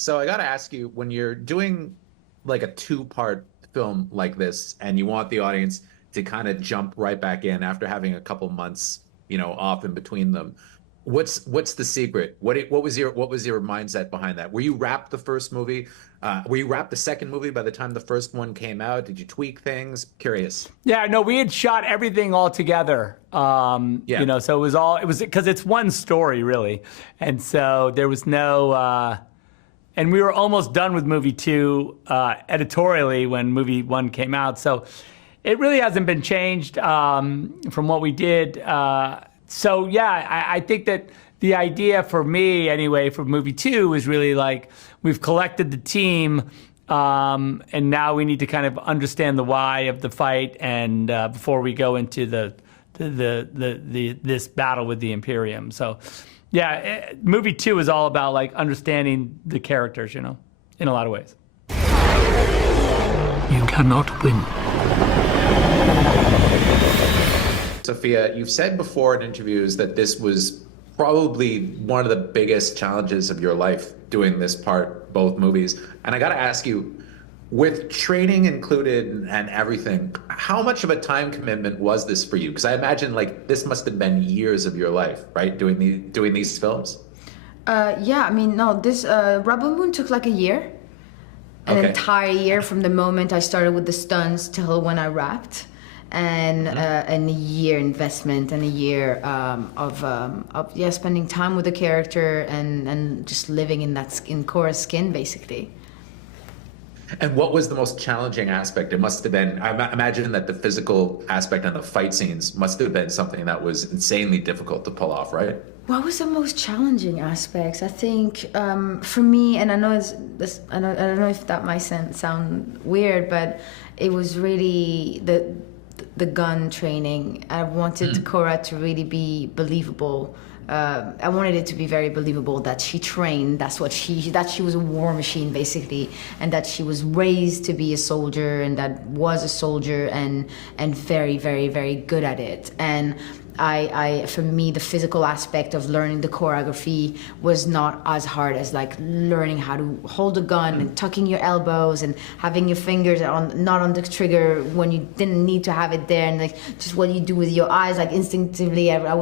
So I got to ask you, when you're doing like a two-part film like this, and you want the audience to kind of jump right back in after having a couple months, off in between them, what's the secret? What was your mindset behind that? Were you wrapped the first movie? Were you wrapped the second movie by the time the first one came out? Did you tweak things? Curious. Yeah, no, we had shot everything all together. Yeah. So it was because it's one story really, and so there was no. And we were almost done with movie 2 editorially when movie 1 came out. So it really hasn't been changed from what we did. So yeah, I think that the idea for me anyway for movie 2 was really like we've collected the team and now we need to kind of understand the why of the fight and before we go into this battle with the Imperium. So yeah, movie 2 is all about like understanding the characters, in a lot of ways. You cannot win. Sofia, you've said before in interviews that this was probably one of the biggest challenges of your life doing this part, both movies. And I got to ask you, with training included and everything, how much of a time commitment was this for you? Because I imagine like this must have been years of your life, right? Doing these films. Yeah, I mean, no, this Rebel Moon took like a year, an entire year from the moment I started with the stunts till when I wrapped, and a year investment and a year of spending time with the character and just living in Cora's skin basically. And what was the most challenging aspect? It must have been, I imagine that the physical aspect and the fight scenes must have been something that was insanely difficult to pull off, right? What was the most challenging aspects? I think for me, and I know I don't know if that might sound weird, but it was really the gun training. I wanted Cora to really be believable. I wanted it to be very believable that she trained, that she was a war machine basically, and that she was raised to be a soldier and that was a soldier and very, very, very good at it. And for me, the physical aspect of learning the choreography was not as hard as like learning how to hold a gun and tucking your elbows and having your fingers not on the trigger when you didn't need to have it there, and like just what you do with your eyes. Like instinctively, I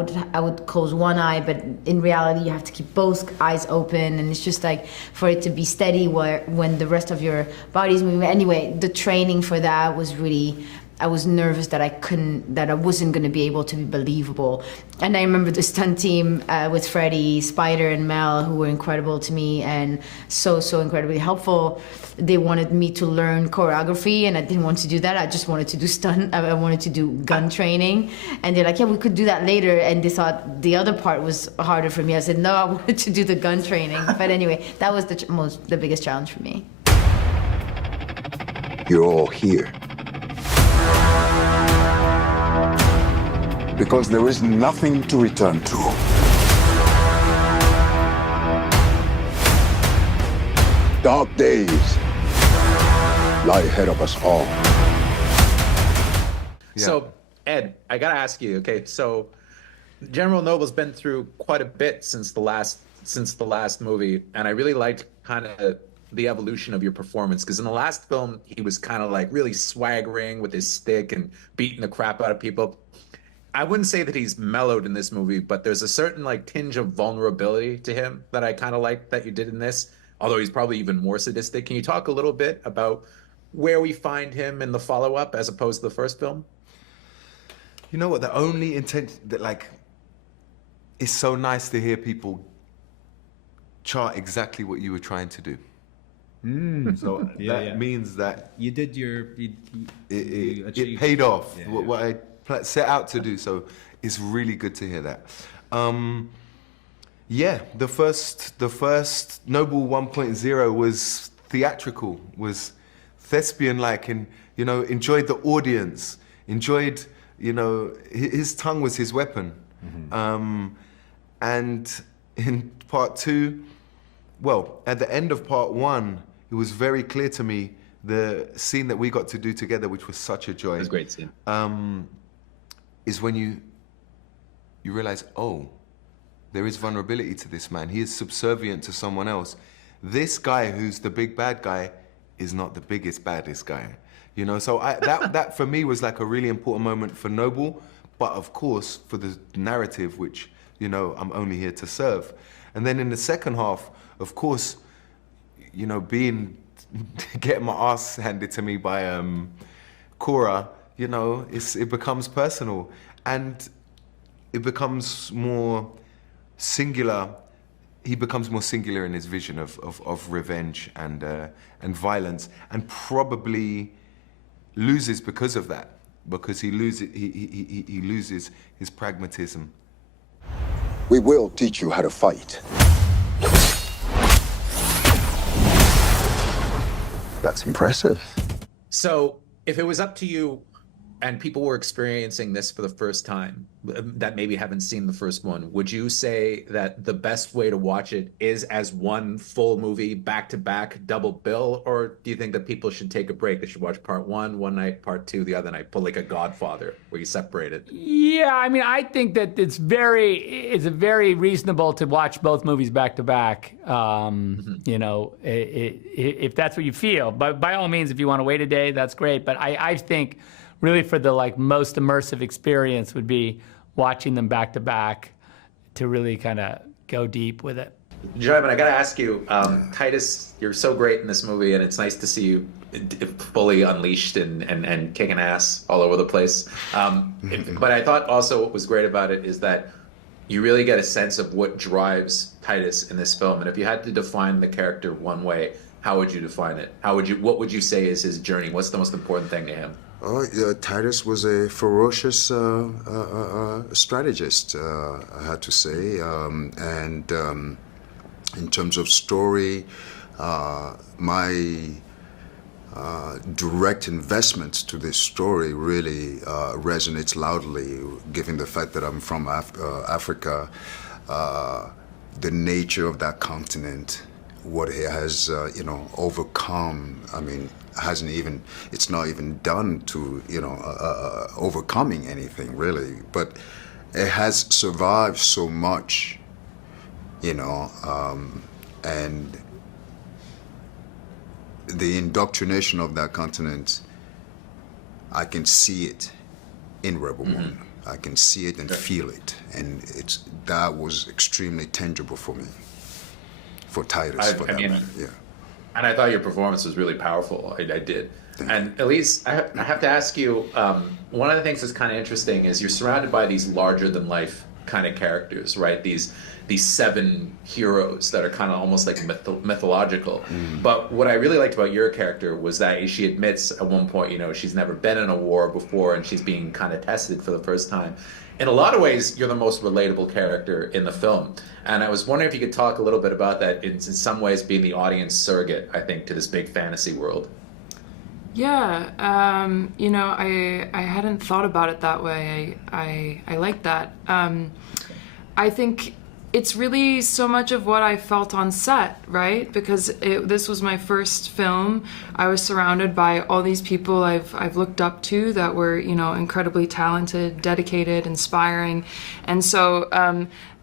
would close one eye, but in reality, you have to keep both eyes open, and it's just like for it to be steady when the rest of your body's moving. Anyway, the training for that was really. I was nervous that I wasn't going to be able to be believable. And I remember the stunt team with Freddie, Spider, and Mel, who were incredible to me and so incredibly helpful. They wanted me to learn choreography, and I didn't want to do that. I just wanted to do stunt. I wanted to do gun training. And they're like, yeah, we could do that later. And they thought the other part was harder for me. I said, no, I wanted to do the gun training. But anyway, that was the biggest challenge for me. You're all here because there is nothing to return to. Dark days lie ahead of us all. Yeah. So, Ed, I gotta ask you, okay, so General Noble's been through quite a bit since the last movie, and I really liked kind of the evolution of your performance, because in the last film, he was kind of like really swaggering with his stick and beating the crap out of people. I wouldn't say that he's mellowed in this movie, but there's a certain like tinge of vulnerability to him that I kind of like that you did in this, although he's probably even more sadistic. Can you talk a little bit about where we find him in the follow-up as opposed to the first film? You know what, the only intent that like, it's so nice to hear people chart exactly what you were trying to do. So that means that you did it paid off. Yeah, what I set out to do. So it's really good to hear that. Yeah, the first Noble 1.0 was theatrical, was thespian-like, and enjoyed the audience, enjoyed his tongue was his weapon. And in part 2, well, at the end of part 1, it was very clear to me the scene that we got to do together, which was such a joy. It was a great scene. Is when you realize, oh, there is vulnerability to this man. He is subservient to someone else. This guy who's the big bad guy is not the biggest, baddest guy. You know, so that for me was like a really important moment for Noble, but of course for the narrative, which, you know, I'm only here to serve. And then in the second half, of course, you know, getting my ass handed to me by Cora, you know, it becomes personal, and it becomes more singular. He becomes more singular in his vision of revenge and violence, and probably loses because of that, because he loses his pragmatism. We will teach you how to fight. That's impressive. So, if it was up to you and people were experiencing this for the first time, that maybe haven't seen the first one, would you say that the best way to watch it is as one full movie, back-to-back, double bill? Or do you think that people should take a break? They should watch part one night, part two the other night, pull like a Godfather, where you separate it? Yeah, I mean, I think that it's very reasonable to watch both movies back-to-back, you know, if that's what you feel. But by all means, if you want to wait a day, that's great. But I think really for the like most immersive experience would be watching them back to back to really kind of go deep with it. Djimon, I gotta ask you, Titus, you're so great in this movie, and it's nice to see you fully unleashed and kicking ass all over the place. But I thought also what was great about it is that you really get a sense of what drives Titus in this film. And if you had to define the character one way, how would you define it? What would you say is his journey? What's the most important thing to him? Titus was a ferocious strategist, I had to say. And in terms of story, my direct investment to this story really resonates loudly, given the fact that I'm from Africa, the nature of that continent, what it has, you know, overcome. I mean, it's not even done to, you know, overcoming anything really, but it has survived so much, you know, and the indoctrination of that continent, I can see it in Rebel Moon. I can see it and feel it, and that was extremely tangible for me, for Titus, for that man. Yeah. And I thought your performance was really powerful. I did. And Elise, I have to ask you, one of the things that's kind of interesting is you're surrounded by these larger than life kind of characters, right? These 7 heroes that are kind of almost like mythological. But what I really liked about your character was that she admits at one point, you know, she's never been in a war before and she's being kind of tested for the first time. In a lot of ways, you're the most relatable character in the film. And I was wondering if you could talk a little bit about that, in some ways being the audience surrogate, I think, to this big fantasy world. Yeah, you know, I hadn't thought about it that way. I like that. I think it's really so much of what I felt on set, right? Because this was my first film. I was surrounded by all these people I've looked up to that were, you know, incredibly talented, dedicated, inspiring. And so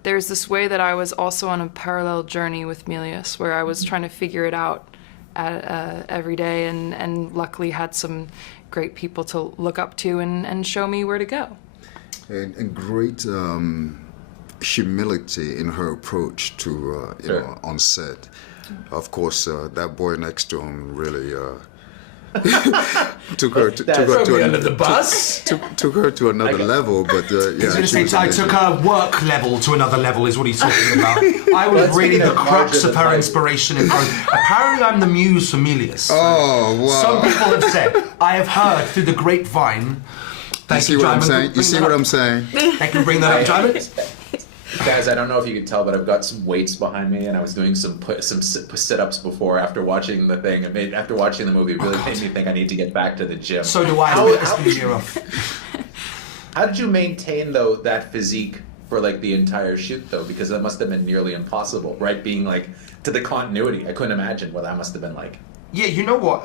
there's this way that I was also on a parallel journey with Milius, where I was trying to figure it out every day, and luckily had some great people to look up to and show me where to go. And great humility in her approach to, you know, on set. Of course, that boy next to him really took her to another level. But yeah, I took her work level to another level, is what he's talking about. I was really the crux of her inspiration and growth. Apparently, I'm the muse for Milius. Oh, wow. Some people have said, I have heard through the grapevine. You see what I'm saying? You see what I'm saying? I can bring that up, Djimon. Guys, I don't know if you can tell, but I've got some weights behind me, and I was doing some sit-ups before after watching the thing. After watching the movie, it really made me think I need to get back to the gym. So do I. How did you maintain, though, that physique for like the entire shoot, though? Because that must have been nearly impossible, right? Being like to the continuity, I couldn't imagine what that must have been like. Yeah, you know what?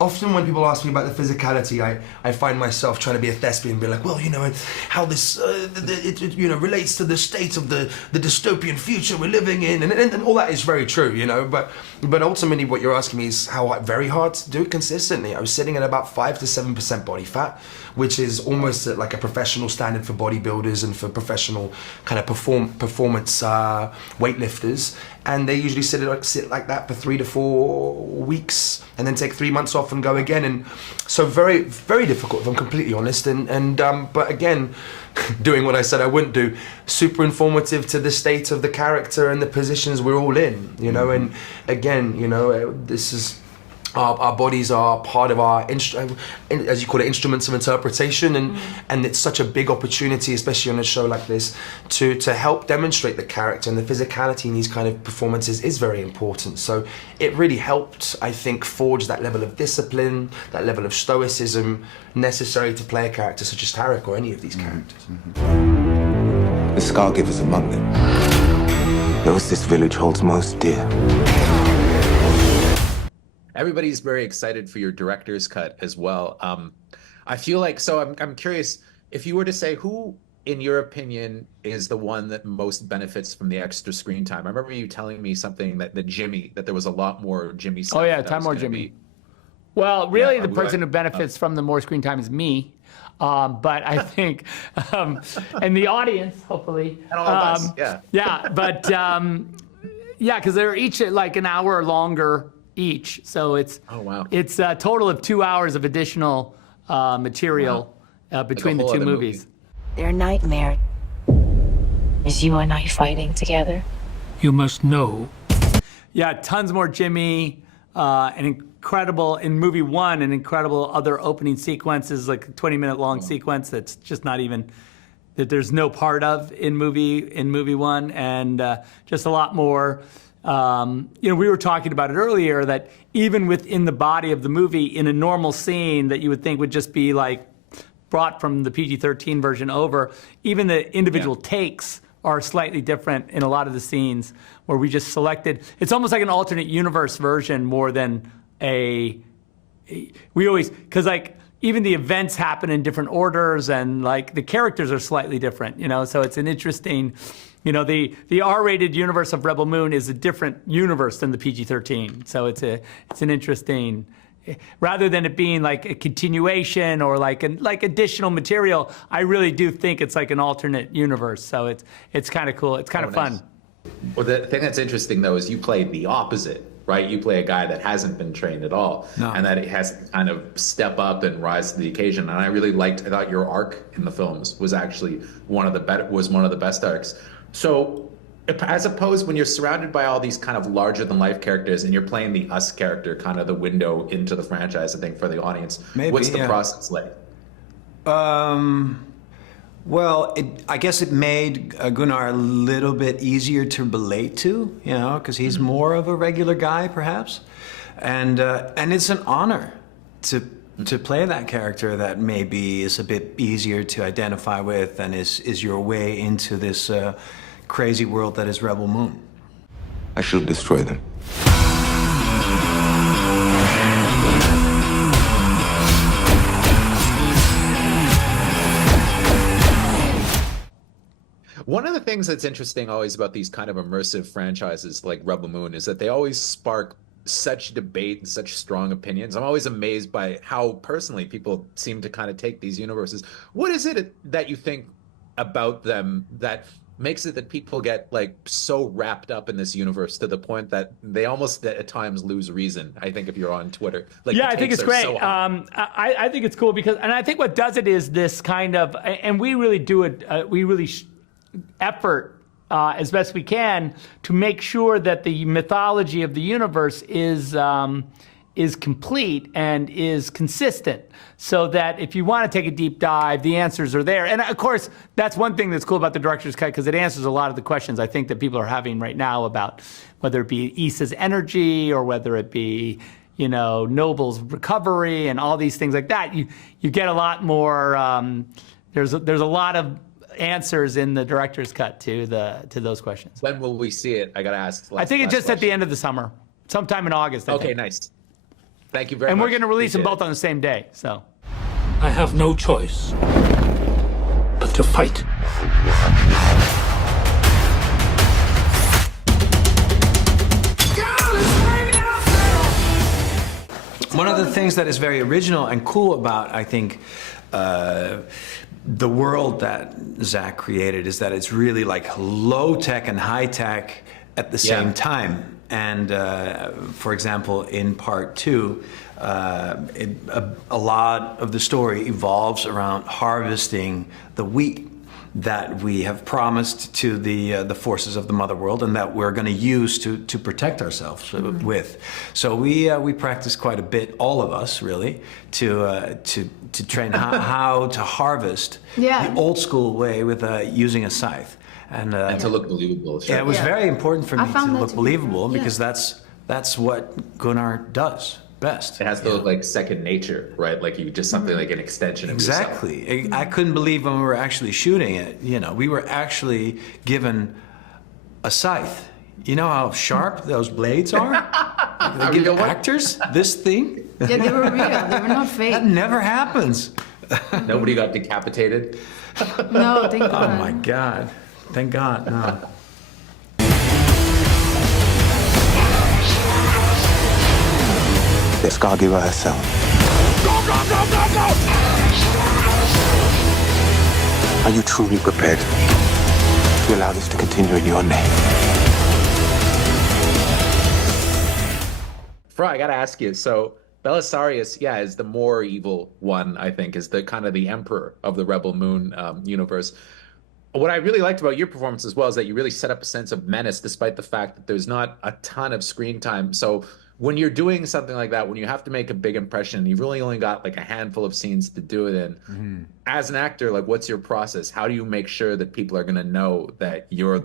often when people ask me about the physicality, I find myself trying to be a thespian and be like, well, you know, how this, you know, relates to the state of the dystopian future we're living in, and all that is very true, you know, but ultimately what you're asking me is how very hard to do it consistently. I was sitting at about 5 to 7% body fat, which is almost at like a professional standard for bodybuilders and for professional kind of performance weightlifters. And they usually sit like that for 3 to 4 weeks and then take 3 months off and go again. And so very, very difficult, if I'm completely honest. But again, doing what I said I wouldn't do, super informative to the state of the character and the positions we're all in, you know. And again, you know, this is, our bodies are part of our, as you call it, instruments of interpretation, and it's such a big opportunity, especially on a show like this, to help demonstrate the character, and the physicality in these kind of performances is very important. So it really helped, I think, forge that level of discipline, that level of stoicism necessary to play a character such as Tarek or any of these characters. The Scargivers among them, those this village holds most dear. Everybody's very excited for your director's cut as well. I feel like, so I'm curious, if you were to say who, in your opinion, is the one that most benefits from the extra screen time? I remember you telling me something that there was a lot more Jimmy stuff. Oh yeah, time more Jimmy. Well, really, the person who benefits from the more screen time is me. But I think, and the audience, hopefully. And all of us, yeah. Yeah, but yeah, because they're each like an hour longer each, so it's it's a total of 2 hours of additional material between the two movies. Their nightmare is you and I fighting together. You must know. Yeah, tons more Jimmy, an incredible, in movie one, an incredible other opening sequences, like a 20-minute long sequence that's just not even, that there's no part of in movie one, and just a lot more. You know, we were talking about it earlier, that even within the body of the movie, in a normal scene that you would think would just be like brought from the PG-13 version over, even the individual takes are slightly different in a lot of the scenes where we just selected. It's almost like an alternate universe version more than we always, because like even the events happen in different orders, and like the characters are slightly different, you know, so it's an interesting. You know, the R-rated universe of Rebel Moon is a different universe than the PG-13. So it's an interesting, rather than it being like a continuation or like additional material, I really do think it's like an alternate universe. So it's kind of cool. It's kind of fun. Well, the thing that's interesting though is you play the opposite, right? You play a guy that hasn't been trained at all, and that has to kind of step up and rise to the occasion. And I really liked. I thought your arc in the films was actually one of the best arcs. So, as opposed when you're surrounded by all these kind of larger than life characters and you're playing the us character, kind of the window into the franchise, I think, for the audience, what's the process like? Well, I guess it made Gunnar a little bit easier to relate to, you know, because he's more of a regular guy, perhaps. And it's an honor to play that character that maybe is a bit easier to identify with and is your way into this crazy world that is Rebel Moon. I shall destroy them. One of the things that's interesting always about these kind of immersive franchises like Rebel Moon is that they always spark such debate and such strong opinions. I'm always amazed by how personally people seem to kind of take these universes. What is it that you think about them that makes it that people get like so wrapped up in this universe to the point that they almost at times lose reason? I think if you're on Twitter, like, yeah, I think it's great. I think it's cool because, and I think what does it is this kind of, and we really do it. We really effort as best we can to make sure that the mythology of the universe is complete and is consistent, so that if you want to take a deep dive, the answers are there. And of course, that's one thing that's cool about the director's cut, because it answers a lot of the questions I think that people are having right now about whether it be Issa's energy or whether it be, you know, Noble's recovery and all these things like that. You get a lot more. There's a lot of answers in the director's cut to those questions. When will we see it? I gotta ask. I think it's just at the end of the summer, sometime in August. Okay, nice. Thank you very much. And we're going to release them Appreciate both on the same day, so. I have no choice but to fight. One of the things that is very original and cool about, I think, the world that Zack created is that it's really like low tech and high tech at the same time. And for example, in part 2, a lot of the story evolves around harvesting the wheat that we have promised to the forces of the mother world and that we're going to use to protect ourselves with. So we practice quite a bit, all of us really, to train how to harvest the old school way with using a scythe. And to look believable. Sure. Yeah, it was very important for me to look believable Yeah. because that's what Gunnar does best. It has to look like second nature, right? Like you just something like an extension of yourself. Exactly. I couldn't believe when we were actually shooting it, you know, we were actually given a scythe. You know how sharp those blades are? They give actors this thing? Yeah, they were real. They were not fake. That never happens. Nobody got decapitated. No, thank God. Oh my God. Thank God, no. The Scargiver herself. Are you truly prepared to allow this to continue in your name? Fra, I gotta ask you, so Belisarius, is the more evil one, I think, is the kind of the emperor of the Rebel Moon universe. What I really liked about your performance as well is that you really set up a sense of menace despite the fact that there's not a ton of screen time. So when you're doing something like that, when you have to make a big impression, you've really only got like a handful of scenes to do it in. As an actor, like what's your process? How do you make sure that people are going to know that you're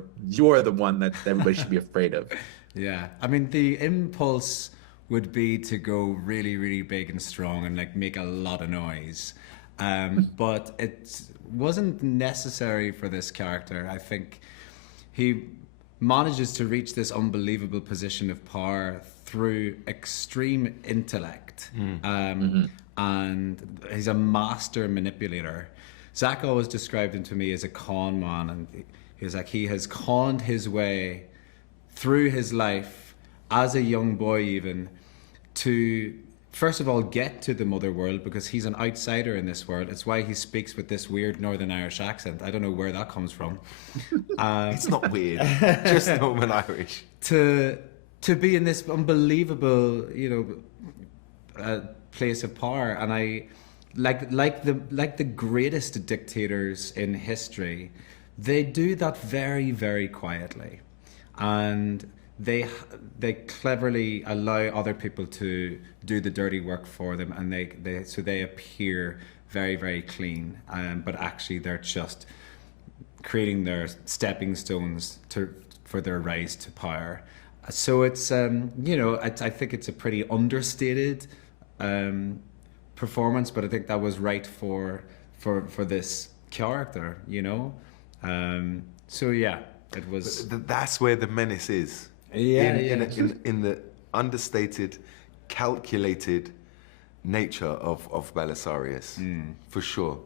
the one that everybody should be afraid of? Yeah, I mean, the impulse would be to go really, really big and strong and like make a lot of noise. But it wasn't necessary for this character. I think he manages to reach this unbelievable position of power through extreme intellect. And he's a master manipulator. Zack always described him to me as a con man, and he was like, he has conned his way through his life as a young boy even to first of all get to the mother world, because he's an outsider in this world. It's why he speaks with this weird Northern Irish accent. I don't know where that comes from. It's not weird, just Northern Irish. To be in this unbelievable, place of power, and I like the greatest dictators in history, they do that very, very quietly, and they cleverly allow other people to do the dirty work for them, and they appear very, very clean, but actually they're just creating their stepping stones for their rise to power. So it's I think it's a pretty understated performance, but I think that was right for this character, So yeah, it was. That's where the menace is. In the understated, calculated nature of Belisarius, for sure.